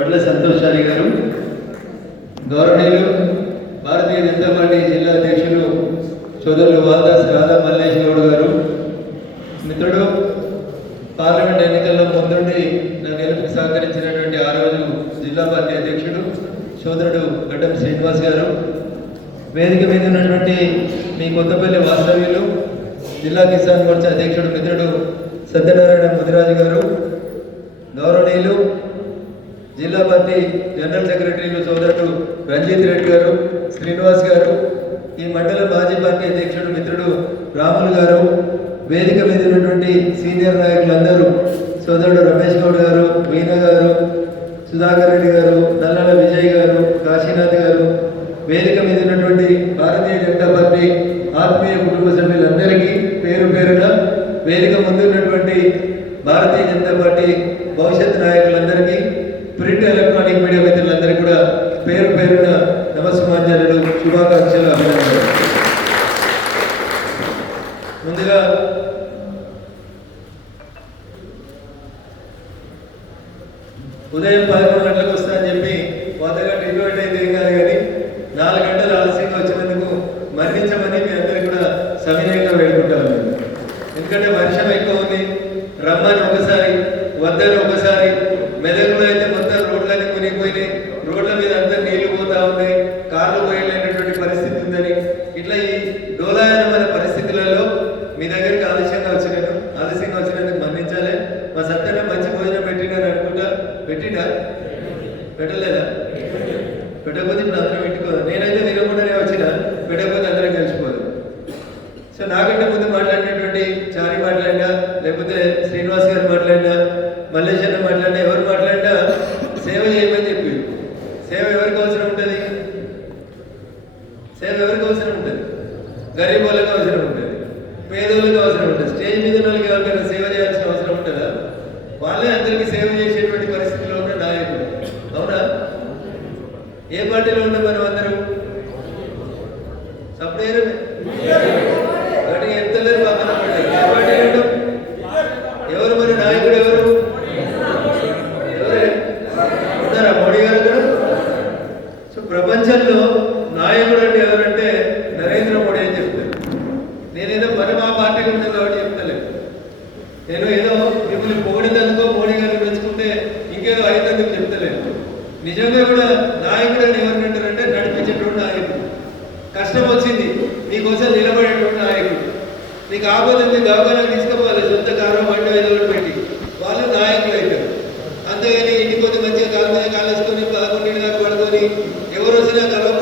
వడ్ల సంతోషాలి గారు. గౌరవనీయులు భారతీయ జనతా పార్టీ జిల్లా అధ్యక్షులు సోదరులు వాదాస్ రాధా మల్లేష్ గౌడ్ గారు. మిత్రుడు పార్లమెంట్ ఎన్నికల్లో ముందుండి నా గెలుపుకి సహకరించినటువంటి ఆ రోజు జిల్లా పార్టీ అధ్యక్షుడు సోదరుడు గడ్డం శ్రీనివాస్ గారు. వేదిక మీద ఉన్నటువంటి మీ కొత్తపల్లి వాస్తవ్యులు జిల్లా కిసాన్ మోర్చా అధ్యక్షుడు మిత్రుడు సత్యనారాయణ ముదిరాజు గారు. గౌరవనీయులు జిల్లా పార్టీ జనరల్ సెక్రటరీలు సోదరుడు రంజిత్ రెడ్డి గారు శ్రీనివాస్ గారు ఈ మండల మాజీ పార్టీ అధ్యక్షుడు మిత్రుడు రాములు గారు వేదిక మీద ఉన్నటువంటి సీనియర్ నాయకులందరూ సోదరుడు రమేష్ గౌడ్ గారు మీనా గారు సుధాకర్ రెడ్డి గారు నల్లల విజయ్ గారు కాశీనాథ్ గారు వేదిక మీద ఉన్నటువంటి భారతీయ జనతా పార్టీ ఆత్మీయ కుటుంబ సభ్యులందరికీ పేరు పేరున వేదిక ముందు ఉన్నటువంటి భారతీయ జనతా పార్టీ భవిష్యత్ నాయకులందరికీ ప్రింట్ ఎలక్ట్రానిక్ మీడియా మిత్రులందరికీ కూడా పేరు పేరున నమస్కారాలు శుభాకాంక్షలు అభినందనలు. ముందుగా ఉదయం పదకొండు గంటలకు పార్టీలో ఉన్న మనం అందరం. సప్లైరు గట్టిగా ఎత్తలేరు ఎవరు మరి నాయకుడు ఎవరు? ఎవరే ఉన్నారా? మోడీ గారు కూడా? సో ప్రపంచంలో నాయకుడు అంటే ఎవరంటే నరేంద్ర మోడీ అని చెప్తారు. నేనేదో మరి మా పార్టీలో ఉన్నాను కాబట్టి చెప్తలేదు నేను ఏదో మిమ్మల్ని పొగిడినందుకో మోడీ గారిని మెచ్చుకుంటే ఇంకేదో అయినందుకు చెప్తలేదు నిజంగా కూడా నాయకుడు అని ఎవరిని అంటారంటే నడిపించేటువంటి నాయకుడు. కష్టం వచ్చింది. నీకోసం నిలబడేటువంటి నాయకుడు. నీకు ఆపదంది దవాఖానా తీసుకోవాలి సొంత కారం బండి ఏదో పెట్టి. వాళ్ళు నాయకులు అవుతారు అంతేగాని ఇంటికి కొద్ది మంచిగా కాలు మీద కాలేసుకొని పదకొండింటి దాకా పడుకొని ఎవరు వచ్చినా కలవ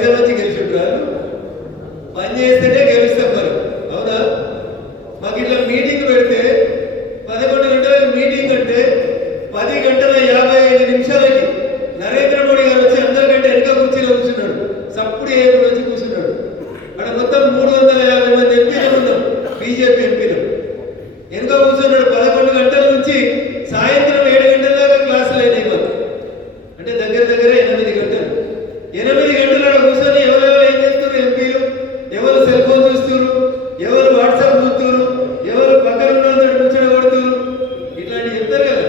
ఐదోలోకి చూస్తున్నారు ఎవరు వాట్సాప్ చూస్తున్నారు ఎవరు పక్కన ఉన్న చూడగొడుతున్నారు ఇట్లాంటివి చెప్తారు కదా.